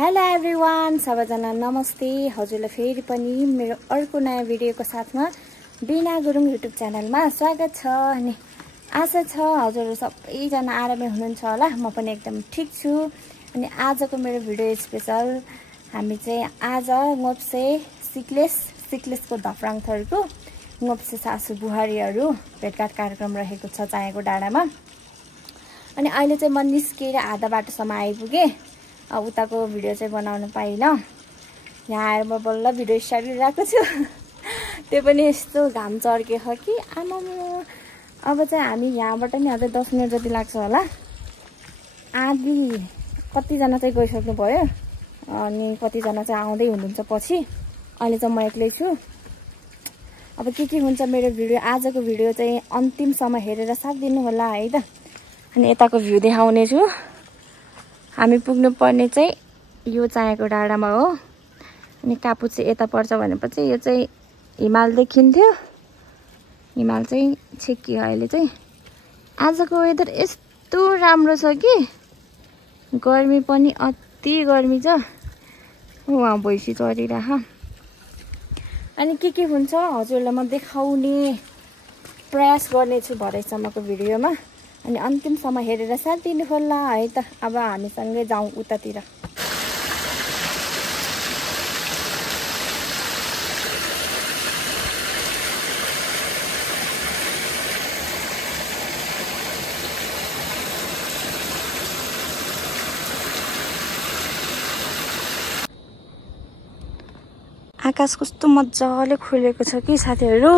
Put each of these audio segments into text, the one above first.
Hello everyone, सबैजना नमस्ते। हजुरलाई फेरि पनि मेरो अर्को नयाँ भिडियोको साथमा बिना गुरुङ युट्युब च्यानलमा स्वागत छ। अनि आशा छ हजुरहरू सबैजना आरामै हुनुहुन्छ होला। म पनि एकदम ठिक छु। अनि आजको मेरो भिडियो स्पेशल, हामी चाहिँ आज ngopse सिक्लेसको धफ्राङ थरको ngopse सासु बुहारीहरू भेटघाट कार्यक्रम रहेको छ चायाको डाँडामा। अनि अहिले चाहिँ म निस्केर आधा बाटोसम्म आइपुगेँ। उताको भिडियो चाहिँ बनाउन पाइनँ। यहाँ आएर म बल्ल भिडियो स्टार्ट गरिरहेको छु। त्यो पनि यस्तो घाम चर्केको कि आमा। अब चाहिँ हामी यहाँबाट नि अझै 10 मिनट जति लाग्छ होला। आधी कतिजना चाहिँ गइसक्नु भयो अनि कतिजना चाहिँ आउँदै हुनुहुन्छ पछि। अहिले चाहिँ म एक्लै छु। अब के हुन्छ मेरो भिडियो, आजको भिडियो चाहिँ अन्तिमसम्म हेरेर साथ दिनु होला है त। अनि यताको भ्यू देखाउने छु। हामी पुग्नु पर्ने चाहिँ यो चायाको डाँडामा हो। अनि कापुचे यता पर्छ भनेपछि यो चाहिँ हिमाल देखिन्थ्यो। हिमाल चाहिँ छेकियो। अहिले चाहिँ आजको वेदर यस्तो राम्रो छ कि गर्मी पनि अति गर्मी छ। उहाँ भैँसी चरिरह। अनि के हुन्छ हजुरलाई म देखाउने प्रयास गर्नेछु भरेसम्मको भिडियोमा। अनि अन्तिमसम्म हेरेर साथ दिनु होला है त। अब हामीसँगै जाउँ उतातिर। आकाश कस्तो मजाले खुलेको छ कि साथीहरू।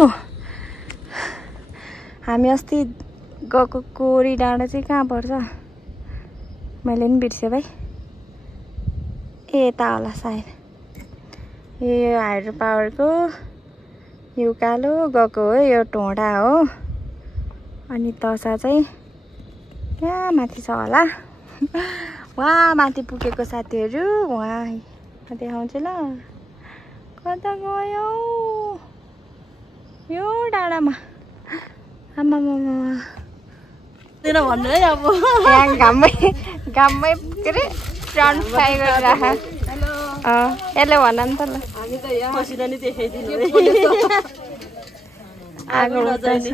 हामी अस्ति गएको कोरी डाँडा चाहिँ कहाँ पर्छ मैले पनि बिर्सेँ भाइ। यता होला सायद। यो हाइड्रो पावरको यो उकालो गएको हो। यो ढोँडा हो। अनि तसा चाहिँ कहाँ माथि छ होला। वहाँ माथि पुगेको साथीहरू। वहाँ देखाउँछु ल। कता गयो यो डाँडामा। आमामा भन्नु है। अब घाममै के अरे प्राण फ्राई गरिराख। यसले भन नि त ल। आगो उतार्छ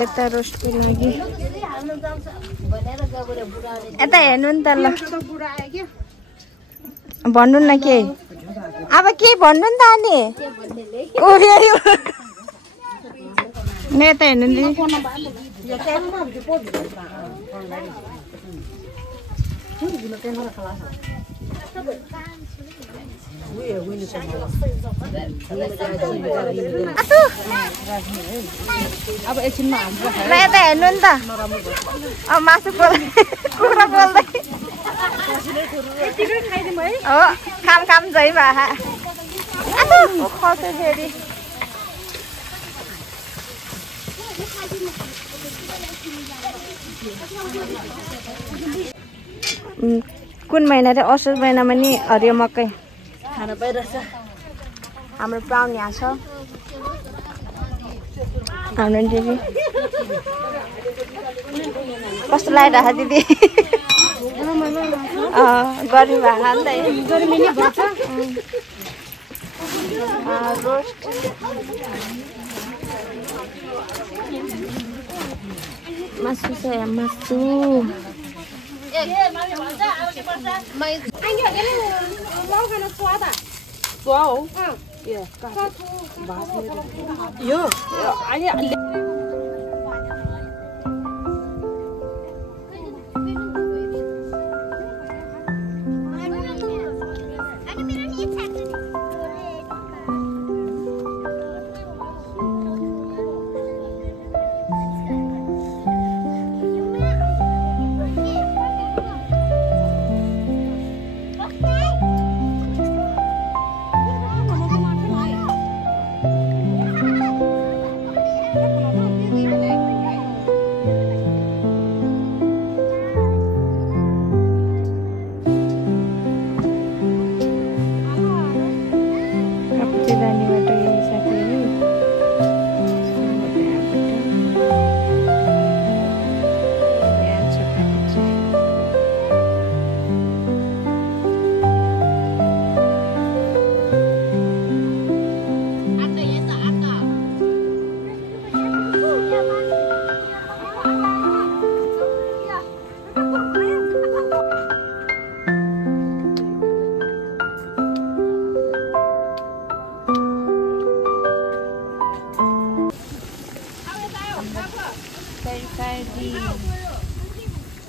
यता रोस्टको लागि। यता हेर्नु नि त ल। भन्नु न के अब के भन्नु नि त। अनि यता हेर्नु नि। अब एकछिनमा यता हेर्नु नि त। अब मासु कुखुरा बोल्दै हो। खाम झै भा खस्यो फेरि। कुन महिना रे? असोज महिनामा नि हरियो मकै खान पाइरहेछ। हाम्रो प्राउन यहाँ छ। हाम्रो दिदी कस्तो लागिरहेछ दिदी? गर्मी भएन नि त। गर्मी नै भन्छ। रोस्ट मासु छ यहाँ। मासु यो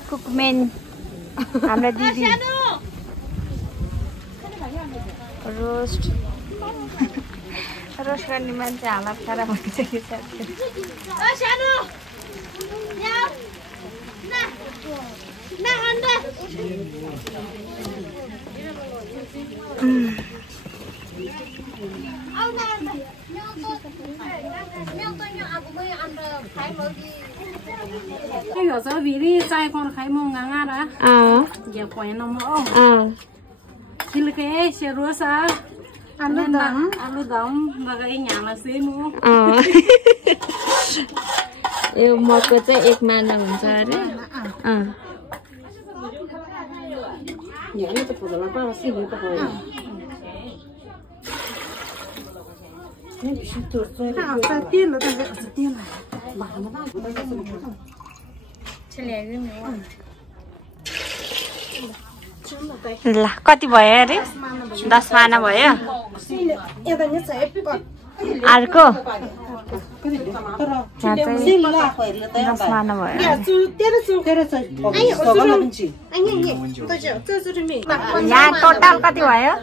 कुकमेन हाम्रो दिदी रोस्ट गर्ने मान्छे हालत खराब भइसक्यो cái hồ sơ vì đi sai con khai mông ngang ngà đó giờ quay nó mỏ thì là cái xe rúa sa ăn lúc đóng và cái nhà là xí mua यो मको चाहिँ एक माना हुन्छ अरे nhà nó tập được làm bao xí nữa tập rồi nên bị sụt rồi ta tiên là ta tiên là mà nó đang ल कति भयो अरे 10 माना भयो अर्को यहाँ चाहिँ 10 माना भयो यहाँ टोटल कति भयो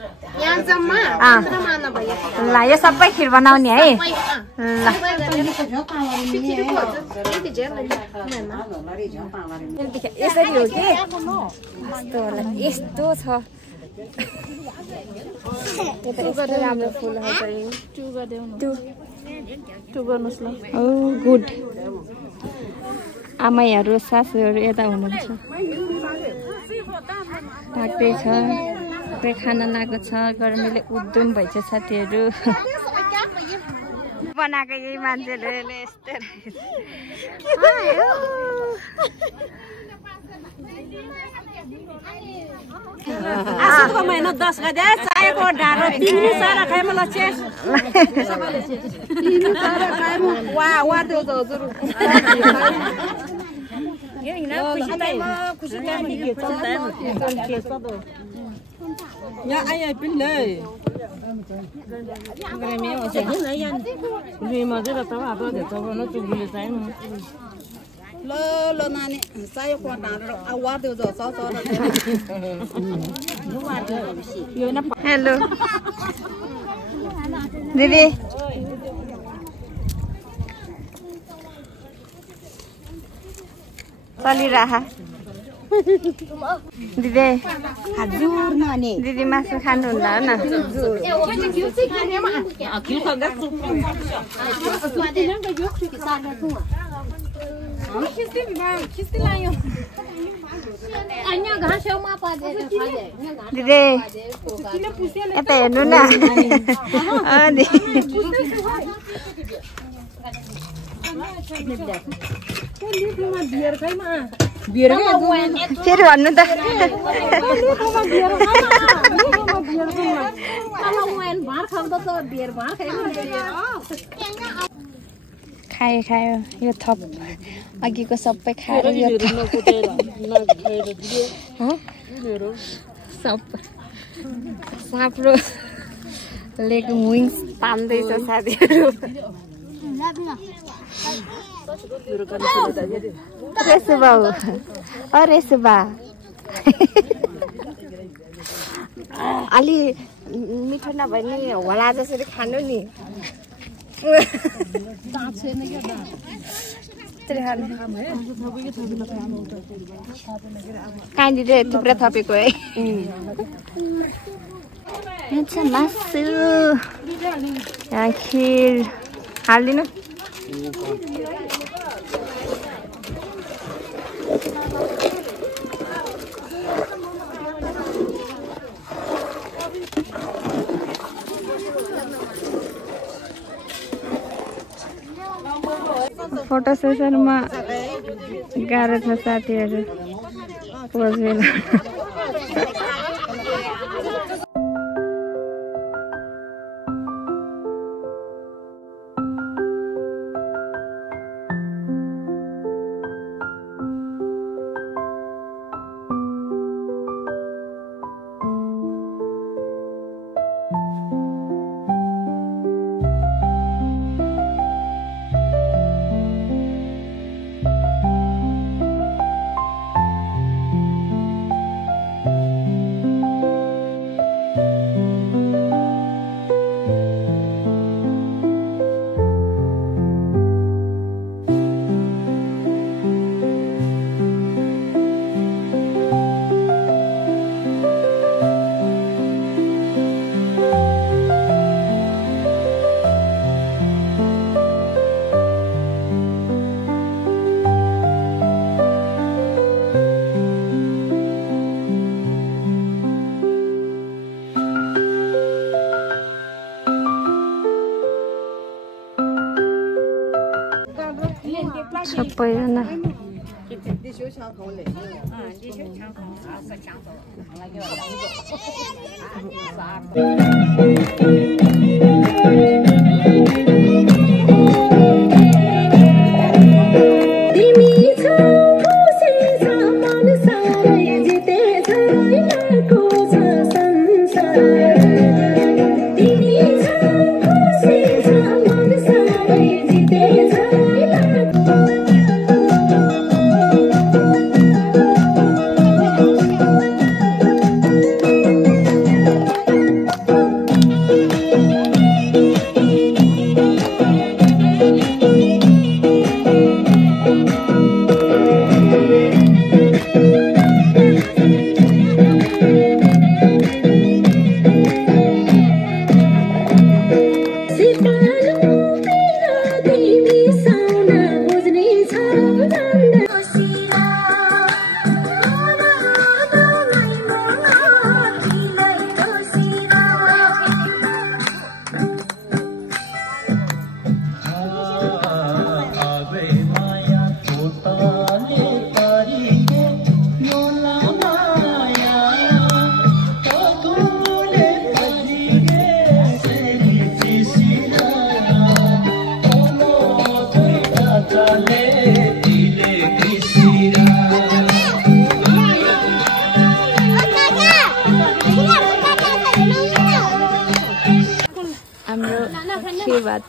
ल यो सबै खिर बनाउने है ल यसरी हो कि यस्तो छ राम्रो फुल गुड आमाहरू सासूहरू यता हुनुहुन्छ पाक्दैछ सबै खाना लागेको छ गर्मीले उद्धुम भइछ साथीहरू बनाएको यही मान्छेहरूले यस्तो आजको महिना 10 गते चाहेको ढाडो तिमी सारा खाइ मलाई चेस तिमी सारा खाइ वा त्यो हजुर यो हिना खुसी टाइममा खुसी टाइममा के चल्छ यहाँ आइ पनि ले ग्रामीण हो चाहिँ हैन यहाँ रुईमा चाहिँ त अब त्यो गर्न चुगुले चाहिँ lo nani saya ko na awa de do so so hello दिदी चलिरहा दिदी हजुर नानी दिदी मासु खानुहुन्न दिदी यता हेर्नु न फेरि भन्नु त खायो यो थप अघिको सबै खाएर यो साप्रो लेग विङ्स तान्दैछ साथीहरू रेसुबा हो रेसुबा अलि मिठो नभए नि होला जसरी खानु नि कहाँनिर थुप्रै थपेको है मासु खिर हालिदिनु फोटो सेसनमा गाह्रो छ साथीहरू पोज बेला सबैजना खिरभात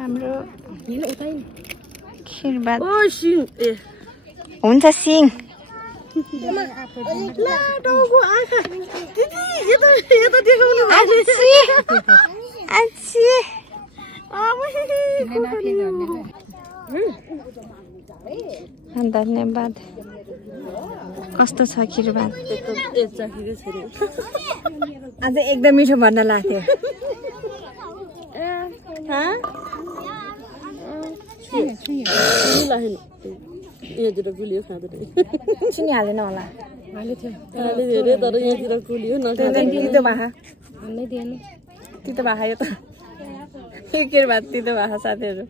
हाम्रो खिरभात हुन्छ सिङ धन्यवाद। कस्तो छ खिरभात? आज एकदम मिठो भन्न लाग्थ्यो। चिनी हालेन होला। तितो भाखा यो त खिरभात तितो भाखा साथीहरू।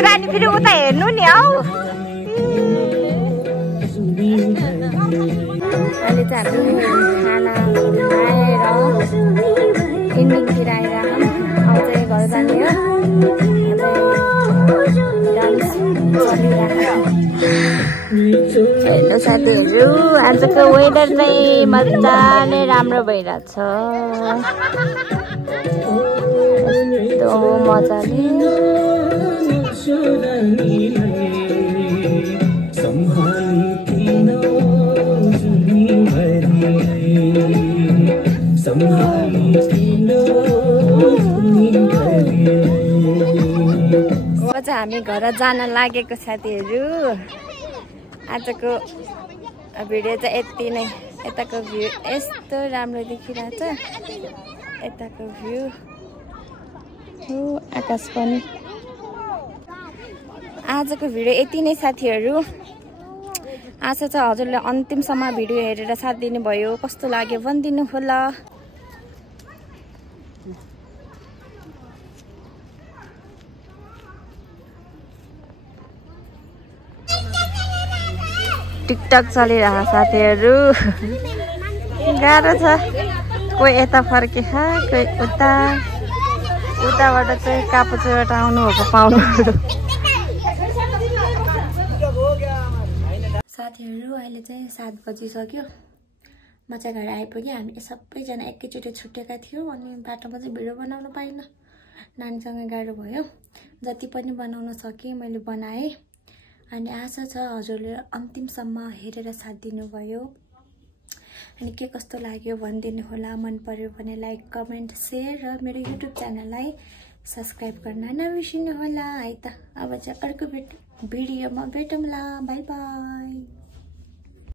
रानी फेरि उता हेर्नु नि हौ। अहिले चाहिँ हामी खाना खाएर इन्डिङतिर आएर अब चाहिँ घर जाने हो। हेलो साथीहरू, आजको वेदर चाहिँ मजाले राम्रो भइरहेछ। यस्तो मजाले हामी घर जान लागेको साथीहरू। आजको भिडियो चाहिँ यति नै। यताको भ्यू यस्तो राम्रो देखिरहेछ। यताको भ्यू आकाश पनि। आजको भिडियो यति नै साथीहरू। आशा छ हजुरले अन्तिमसम्म भिडियो हेरेर साथ दिनुभयो। कस्तो लाग्यो भनिदिनु होला। टिकटक चलिरहेको साथीहरू। गाह्रो छ, कोही यता फर्के कोही उता, उताबाट चाहिँ कापुचोबाट आउनुभएको पाउनु। साथीहरू अहिले चाहिँ 7 बजिसक्यो। म चाहिँ घर आइपुगेँ। हामी सबैजना एकैचोटि छुटेका थियौँ अनि बाटोमा चाहिँ भिडियो बनाउन पाइनँ। नानीसँग गाह्रो भयो। जति पनि बनाउन सकेँ मैले बनाएँ। अनि आशा छ हजुरले अन्तिमसम्म हेरेर साथ दिनुभयो। अनि के कस्तो लाग्यो भनिदिनु होला। मन पर्यो भने लाइक कमेन्ट सेयर र मेरो युट्युब च्यानललाई सब्सक्राइब गर्न नबिर्सिनु होला है त। अब चाहिँ अर्को भिडियोमा भेटौँला। By by.